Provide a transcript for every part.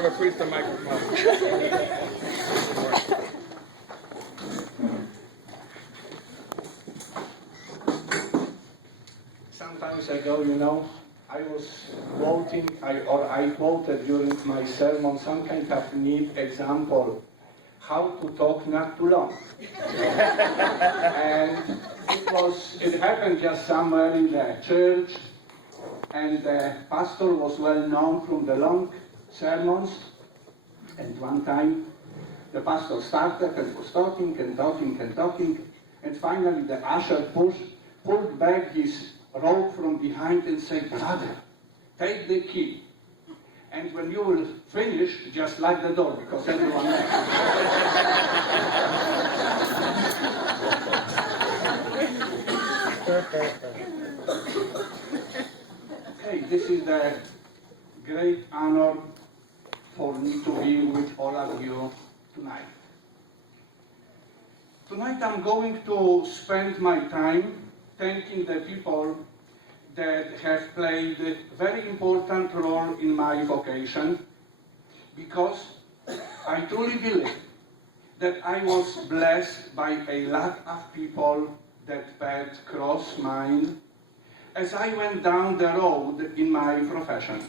give a priest a microphone. Some times ago, I was quoting, I quoted during my sermon some kind of neat example, how to talk not too long. And it happened just somewhere in the church, and the pastor was well known from the long sermons. And one time, the pastor started and was talking and talking and talking, and finally the usher pulled back his robe from behind and said, "Brother, take the key. And when you will finish, just lock the door, because everyone knows." Hey, this is a great honor for me to be with all of you tonight. Tonight I'm going to spend my time thanking the people that have played a very important role in my vocation, because I truly believe that I was blessed by a lot of people that path crossed mine as I went down the road in my profession.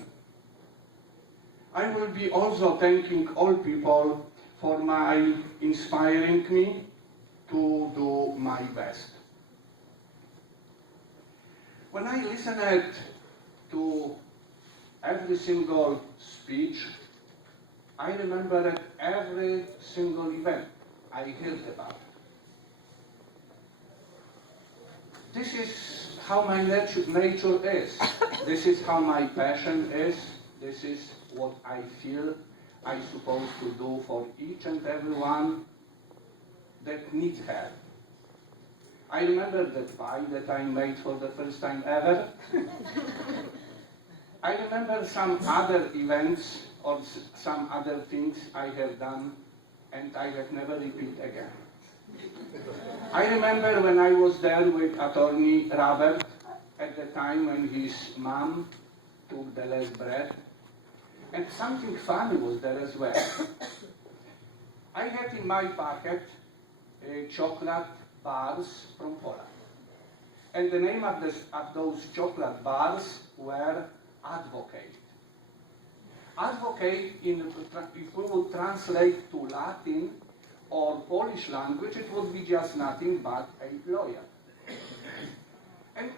I will be also thanking all people for inspiring me to do my best. When I listened to every single speech, I remembered every single event I heard about. This is how my nature is. This is how my passion is. This is what I feel I'm supposed to do for each and every one that needs help. I remember that pie that I made for the first time ever. I remember some other events or some other things I have done and I have never repeat again. I remember when I was there with attorney Robert at the time when his mom took the last breath, and something funny was there as well. I had in my pocket chocolate bars from Poland. And the name of those chocolate bars were Advocate. Advocate, if we would translate to Latin or Polish language, it would be just nothing but a lawyer. And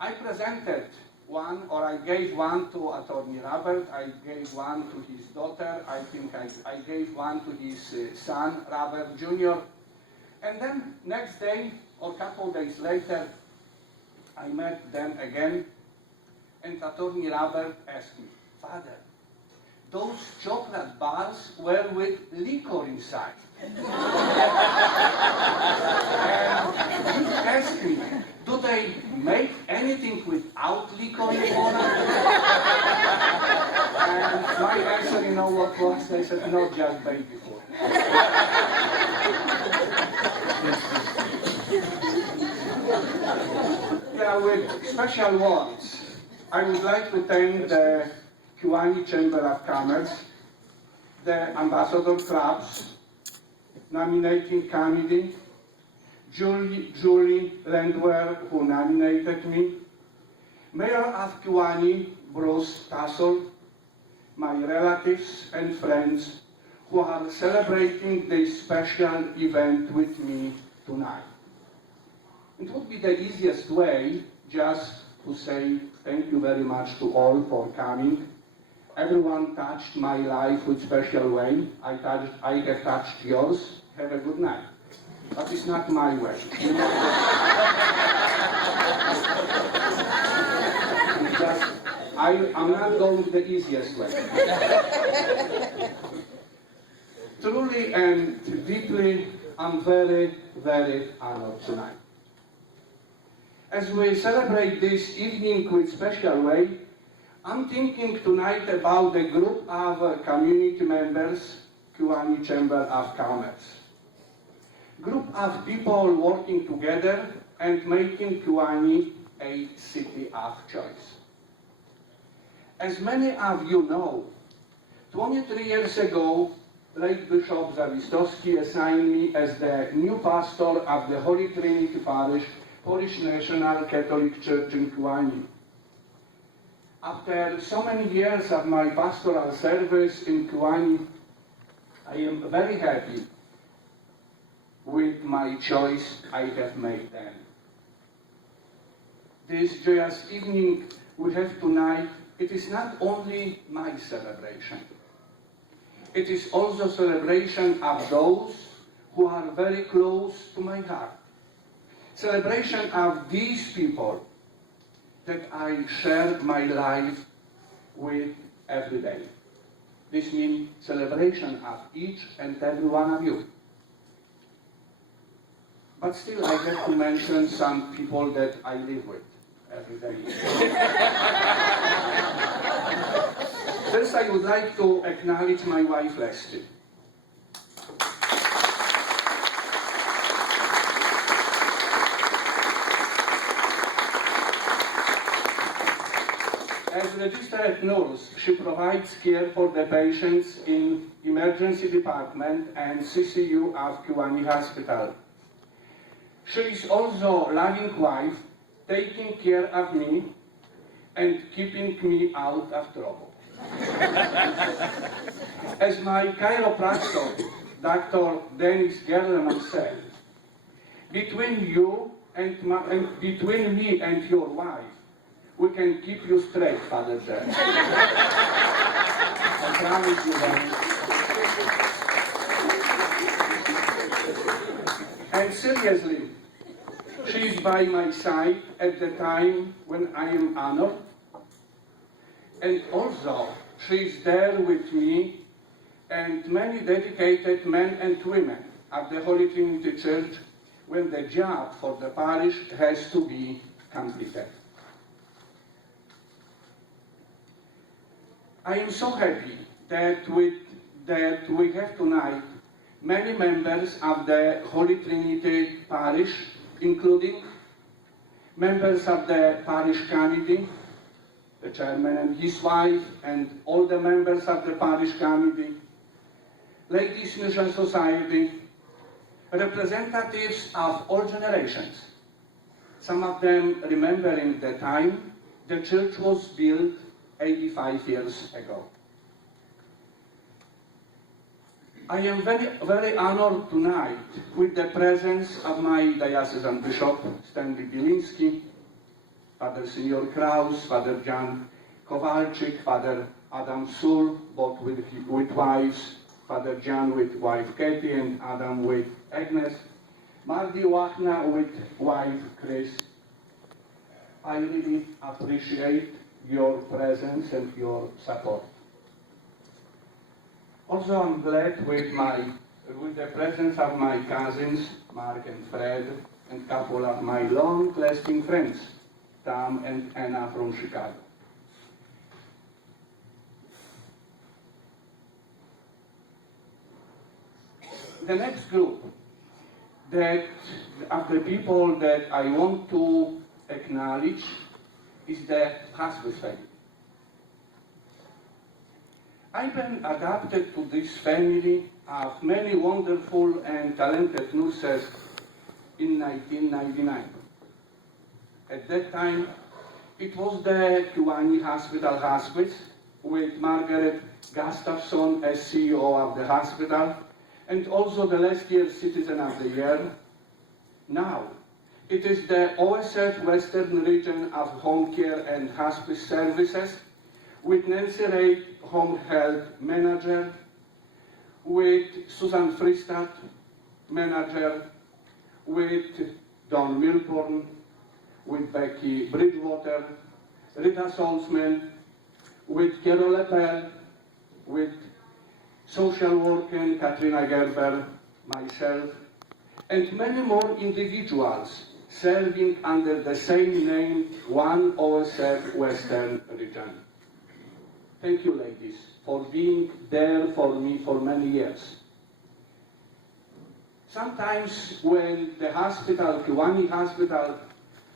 I presented one, or I gave one to Attorney Robert, I gave one to his daughter, I think I gave one to his son, Robert Jr., and then next day, or a couple days later, I met them again, and Attorney Robert asked me, "Father, those chocolate bars were with liquor inside." And he asked me, "Do they make anything without liquor in Poland?" And my answer, you know what was? They said, "No, just baby food." Yeah, with special words, I would like to thank the Kewanee Chamber of Commerce, the Ambassador Clubs, nominating committee, Julie Landwehr, who nominated me, Mayor of Kewanee, Bruce Tassel, my relatives and friends who are celebrating this special event with me tonight. It would be the easiest way just to say thank you very much to all for coming. Everyone touched my life with special way. I have touched yours. Have a good night. But it's not my way. I'm not going the easiest way. Truly and deeply, I'm very, very honored tonight. As we celebrate this evening with special way, I'm thinking tonight about the group of community members, Kewanee Chamber of Commerce. Group of people working together and making Kewanee a city of choice. As many of you know, 23 years ago, late Bishop Zawistowski assigned me as the new pastor of the Holy Trinity Parish, Polish National Catholic Church in Kewanee. After so many years of my pastoral service in Kewanee, I am very happy with my choice I have made then. This joyous evening we have tonight, it is not only my celebration. It is also celebration of those who are very close to my heart. Celebration of these people that I share my life with every day. This means celebration of each and every one of you. But still I have to mention some people that I live with every day. First, I would like to acknowledge my wife, Leslie. As registered nurse, she provides care for the patients in emergency department and CCU of Kewanee Hospital. She is also a loving wife, taking care of me and keeping me out of trouble. As my chiropractor, Dr. Dennis Gerleman said, between me and your wife, we can keep you straight, Father Jack. I promise you that. And seriously, she is by my side at the time when I am honored. And also, she is there with me and many dedicated men and women of the Holy Trinity Church when the job for the parish has to be completed. I am so happy that we have tonight many members of the Holy Trinity Parish, including members of the parish committee, the chairman and his wife, and all the members of the parish committee, Ladies Mission Society, representatives of all generations, some of them remembering the time the church was built 85 years ago. I am very honored tonight with the presence of my diocesan bishop, Stanley Bielinski, Father Senior Kraus, Father Jan Kowalczyk, Father Adam Sul, both with wives, Father Jan with wife Katie and Adam with Agnes, Mardi Wachna with wife Chris. I really appreciate your presence and your support. Also, I'm glad with the presence of my cousins, Mark and Fred, and a couple of my long-lasting friends, Tom and Anna from Chicago. The next group of the people that I want to acknowledge is the hospice family. I've been adopted to this family of many wonderful and talented nurses in 1999. At that time, it was the Kewanee Hospital Hospice with Margaret Gustafson as CEO of the hospital and also the last year Citizen of the Year. Now, it is the OSF Western Region of Home Care and Hospice Services with Nancy Ray, Home Health Manager, with Susan Freestad, Manager, with Don Milburn, with Becky Bridgewater, Rita Salzman, with Carol Lepel, with social worker Katrina Gerber, myself, and many more individuals serving under the same name, One OSF Western Region. Thank you, ladies, for being there for me for many years. Sometimes when the hospital, Kewanee Hospital,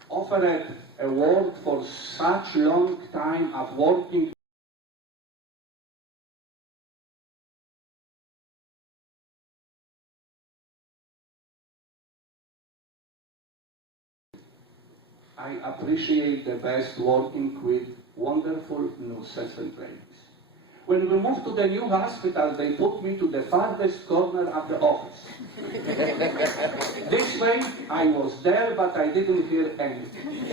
offered a award for such long time of working I appreciate the best working with wonderful nurses and ladies. When we moved to the new hospital, they put me to the farthest corner of the office. This way, I was there, but I didn't hear anything.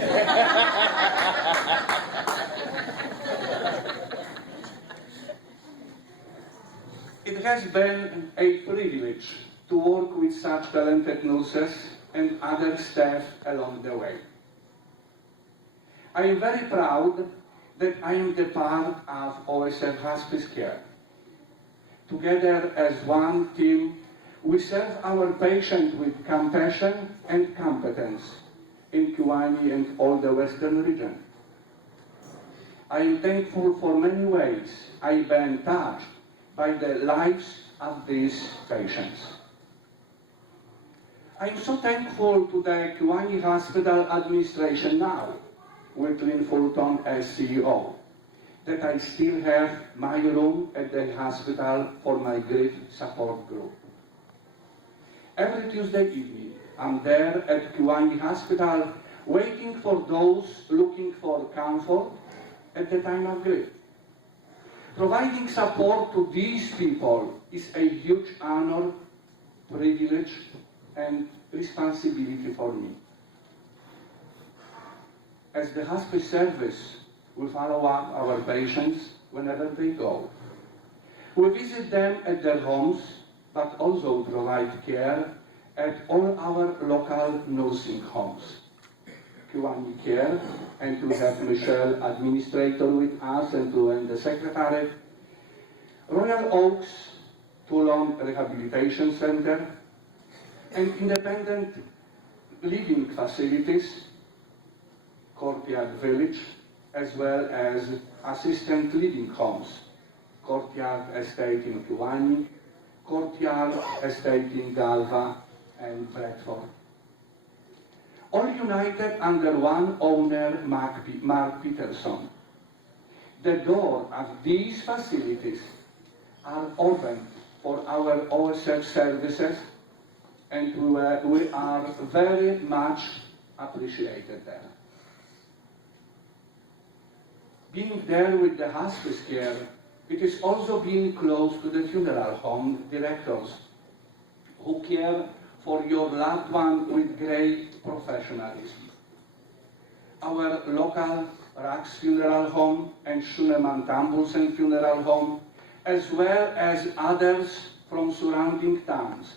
It has been a privilege to work with such talented nurses and other staff along the way. I am very proud that I am the part of OSF Hospice Care. Together as one team, we serve our patients with compassion and competence in Kewanee and all the Western region. I am thankful for many ways I've been touched by the lives of these patients. I am so thankful to the Kewanee Hospital administration now, with Lynn Fulton as CEO, that I still have my room at the hospital for my grief support group. Every Tuesday evening, I'm there at Kewanee Hospital waiting for those looking for comfort at the time of grief. Providing support to these people is a huge honor, privilege, and responsibility for me. As the hospice service, we follow up our patients whenever they go. We visit them at their homes, but also provide care at all our local nursing homes. Kewanee Care, and we have Michelle, administrator, with us, and the secretary. Royal Oaks, Toulon Rehabilitation Center, and independent living facilities, Courtyard Village, as well as assistant living homes, Courtyard Estate in Kewanee, Courtyard Estate in Galva and Bradford. All united under one owner, Mark Peterson. The doors of these facilities are open for our OSF services, and we are very much appreciated there. Being there with the hospice care, it is also being close to the funeral home directors who care for your loved one with great professionalism. Our local Rax Funeral Home and Schunemann Tambusen Funeral Home, as well as others from surrounding towns,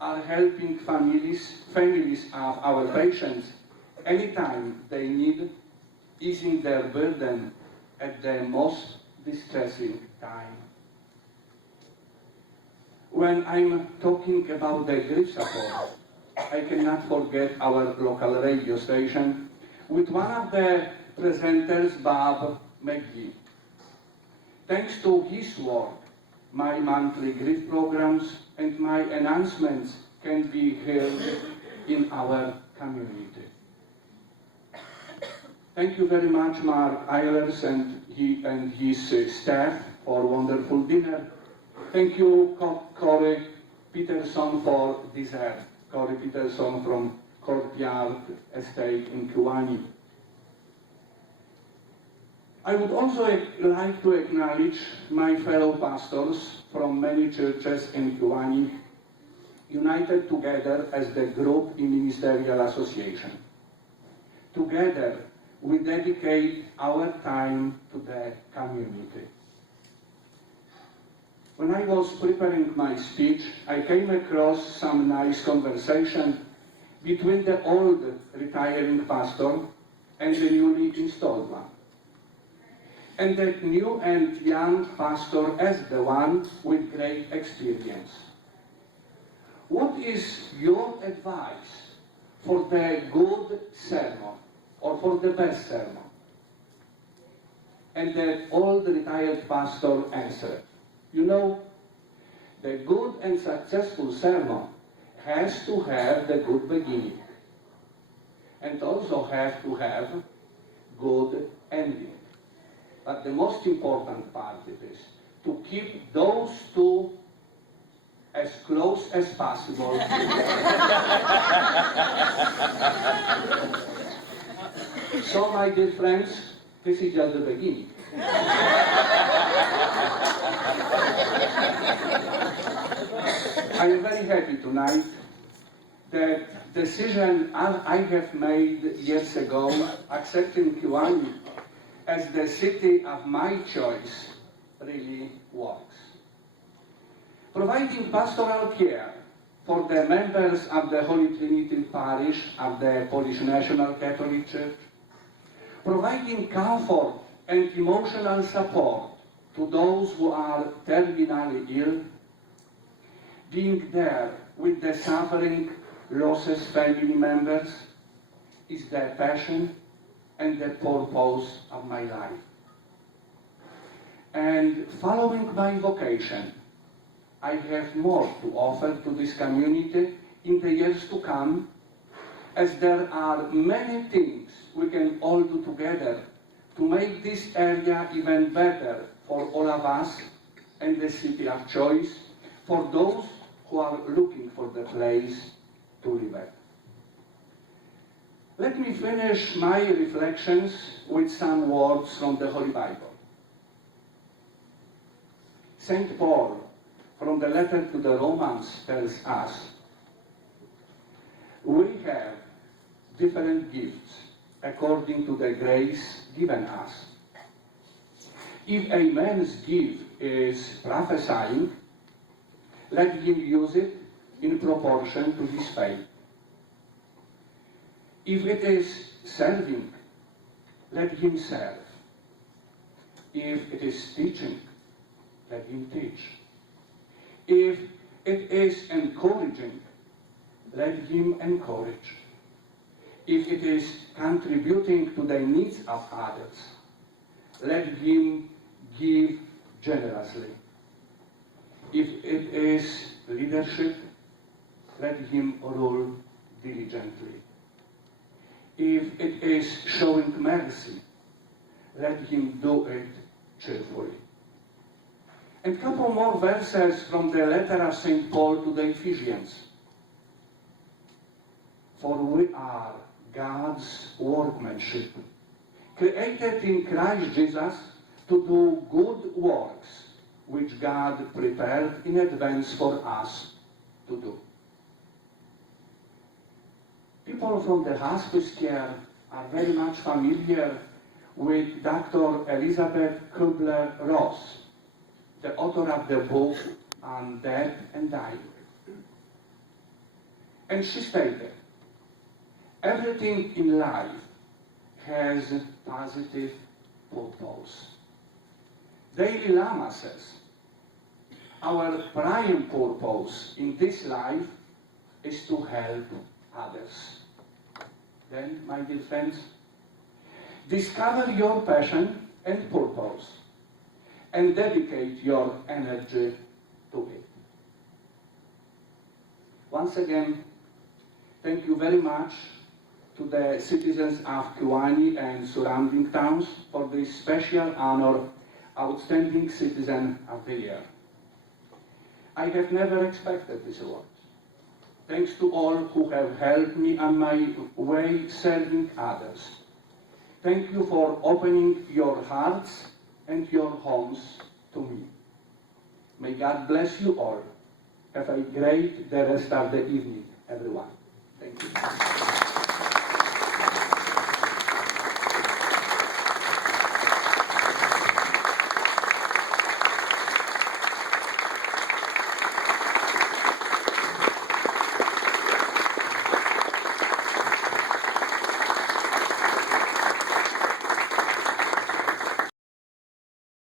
are helping families of our patients anytime they need, easing their burden at the most distressing time. When I'm talking about the grief support, I cannot forget our local radio station with one of the presenters, Bob McGee. Thanks to his work, my monthly grief programs and my announcements can be heard in our community. Thank you very much, Mark Eilers and his staff for wonderful dinner. Thank you, Corey Peterson, for dessert. Corey Peterson from Courtyard Estate in Kewanee. I would also like to acknowledge my fellow pastors from many churches in Kewanee, united together as the group in Ministerial Association. Together, we dedicate our time to the community. When I was preparing my speech, I came across some nice conversation between the old retiring pastor and the newly installed one. And that new and young pastor as the one with great experience. What is your advice for the good sermon or for the best sermon? And that old retired pastor answered, you know, the good and successful sermon has to have the good beginning and also have to have good ending. But the most important part is to keep those two as close as possible. So, my dear friends, this is just the beginning. I am very happy tonight that decision I have made years ago, accepting Kewanee as the city of my choice, really works. Providing pastoral care for the members of the Holy Trinity Parish of the Polish National Catholic Church, providing comfort and emotional support to those who are terminally ill, being there with the suffering, losses family members is the passion and the purpose of my life. And following my vocation, I have more to offer to this community in the years to come, as there are many things we can all do together to make this area even better for all of us and the city of choice, for those who are looking for the place to live at. Let me finish my reflections with some words from the Holy Bible. St. Paul, from the letter to the Romans, tells us, we have different gifts according to the grace given us. If a man's gift is prophesying, let him use it in proportion to his faith. If it is serving, let him serve. If it is teaching, let him teach. If it is encouraging, let him encourage. If it is contributing to the needs of others, let him give generously. If it is leadership, let him rule diligently. If it is showing mercy, let him do it cheerfully. And a couple more verses from the letter of St. Paul to the Ephesians. For we are God's workmanship, created in Christ Jesus to do good works, which God prepared in advance for us to do. People from the hospice care are very much familiar with Dr. Elizabeth Kubler-Ross, the author of the book on death and dying. And she stated, everything in life has positive purpose. Dalai Lama says, our prime purpose in this life is to help others. Then, my dear friends, discover your passion and purpose and dedicate your energy to it. Once again, thank you very much to the citizens of Kewanee and surrounding towns for this special honor, Outstanding Citizen of the Year. I have never expected this award. Thanks to all who have helped me on my way serving others. Thank you for opening your hearts and your homes to me. May God bless you all. Have a great the rest of the evening, everyone. Thank you.